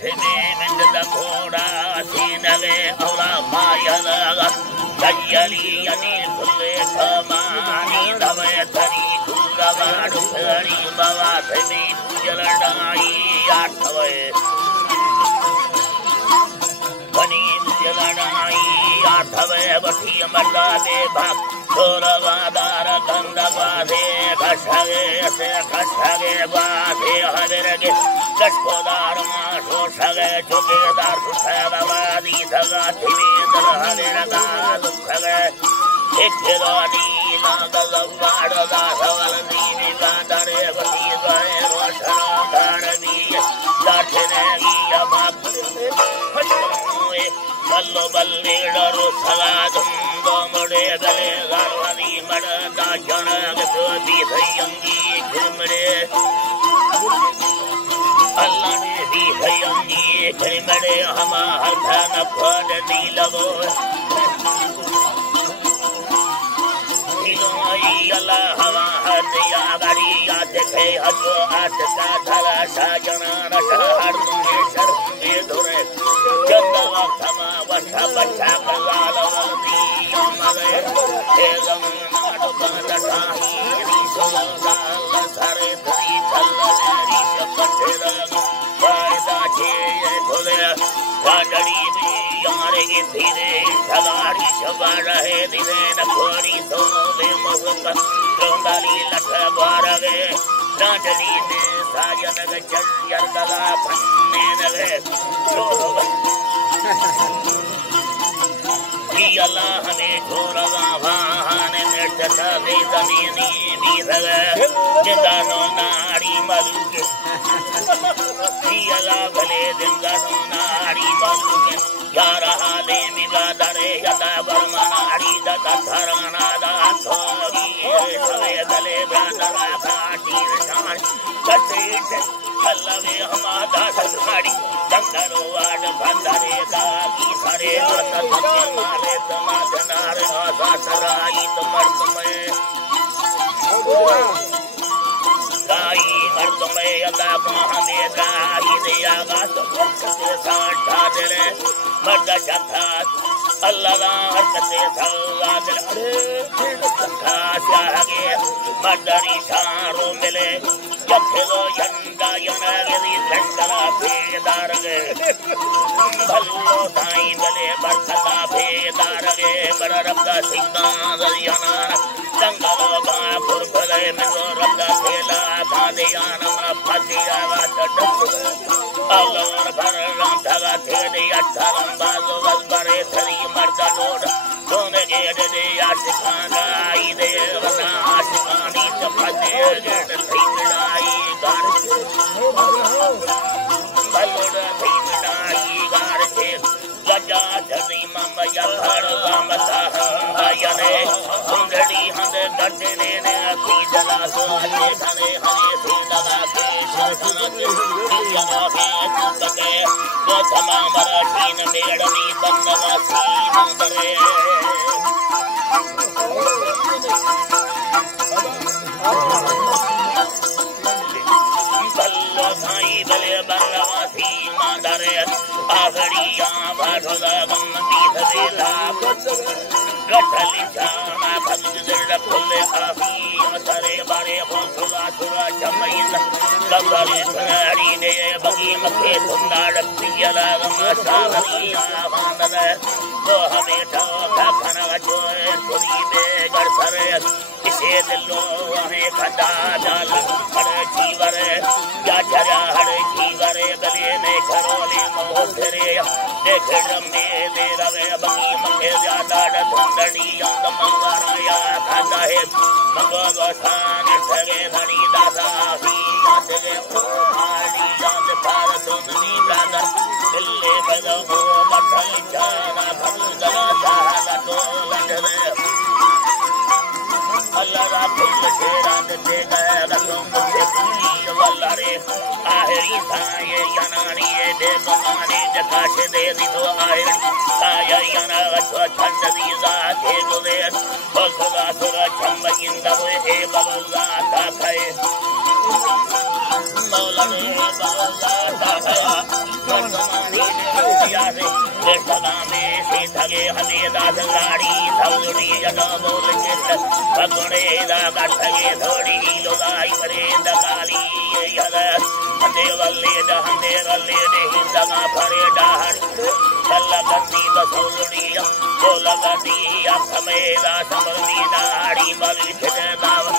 से में घोड़ा सीनगे औला माया जयली यानी खुले समानी दवे तरी कुलवाड़ तरी बाबा से जलडाई आठवे बनी जलडाई आठवे बठी मर्दा दे भाग सोरवादार गंधवादे खशगे से खशगे बाधे हरगे कष्टोदार माशो शगे चुकेदार सुखवादी धगा दिवेंद्र हरगा दुखगे इक्रानी नागलवाड़ दासवल नीवी गांधरे बती गए रोशना धारवी लाठनेगी अमापुरे फटोए बल्लो बल्ले डरो सगादम गोमड़े गले गारवानी मरदा जनग सोती भयंगी घुमड़े अल्लाह ने भी भयंगी घुमड़े हमार धन फल नीलवो अल्लाह हवा हदिया गड़िया देखे हजो आठ का धरा साजना नशहर में शर में धुरे चंदवा थमा वठा बच्चा कलाल वल्दी मगे हे गमन डुबा री सोला सारे धरी चलने री शपथेरा वायदा छे धोले गाड़ी भी यारे की धीरे सगाड़ी शबा रहे दिने न खोरी तो बे मसका रोंदाली लठ बारगे राजनी ने साजन गचन यरगला फन्ने नगे अल्लाह हमें छोड़वा वाहन निर्जता दे जमीनी भी रगे जिंदानो नारी मलुके अल्लाह भले जिंदानो नारी मलुके यारा हाले मिला दरे यदा बरमनारी दता धराना दा थोगी सवे गले ब्रांडरा काटी निशान कटेट हल्लवे हमादा सगाड़ी दंगरो वाड बंदरे दा की सरे मत सत्य माले समाधनार आसा सराई मर्द में गाई मर्द में अल्लाह हमें गाई दिया गा तो के साथ ठादरे मर्द जथा अल्लाह हरकते सल्ला दिल खास आगे मर्दरी शारो मिले जखलो यंदा यनगरी लंडरा फेदार गे भल्लो साईं बले बरकता फेदार गे बर रब्दा सिंगा दरियाना दंगलो बा फुरफले में रब्दा खेला दादियान मन फदिया वाट अल्लाह भर राम धगा थे अठारम बाजो बरे थरी मर्दा डोड दोने गेड दे आशिकाना आई दे वना आशिकानी चपदे गेड थीलाई गार बलोड थीलाई गार छे गजा धनी मम यहर राम साहबायने सुंदरी हंद गर्जने ने अखी जला सो हने हने थी लगा के शासन जला के चुपके तो तमाम मराठीन मेड़नी बंदना सी मंदरे बल्लो साई बले बंदवासी मंदरे आगड़िया भाषदा गम बीध देला गठली जाना भगजड़ फुले आही मसरे बारे भोसुला सुरा जमैन लबरे सराड़ी ने बगी मखे सुंदर पियला गम साहरी आवानद तो हमें ठोका खना जोए सुनी बे गरसरे इसे दिलो हमें खदा डाल हरे जीवर या जरा हरे जीवर गले में खरोले मोहरे देख रमे दे रवे बगी मखे ज्यादा धुंदड़ी अंग मंगराया खदा है मंगोसान ठगे धनी दासा ही आते हाड़ी जात पार तुमनी गादर दिल्ले बदो मठल जाना भल जला साला तो लजरे अल्लाह रा फुल तेरा दे गया रसों मुझे पूरी वल्ला रे आखिरी साये यनानी दे बमाने जकाशे दे दी तो आयरी साया yana तो ठंड दी जाते गुले बसदा सुरा चंबगिंदा वो ए बबला ता खाए मौला ने बबला ता खाया गे हने दास लाड़ी धौड़ी जन बोल चित भगुणे दा गठगे थोड़ी लोदाई परे दकाली यद हंदे वल्ले द हंदे वल्ले दे हिंदगा फरे डाहड़ कल्ला गंदी बसोड़ी बोल गंदी अखमेदा समरी दाड़ी बल छिद दाव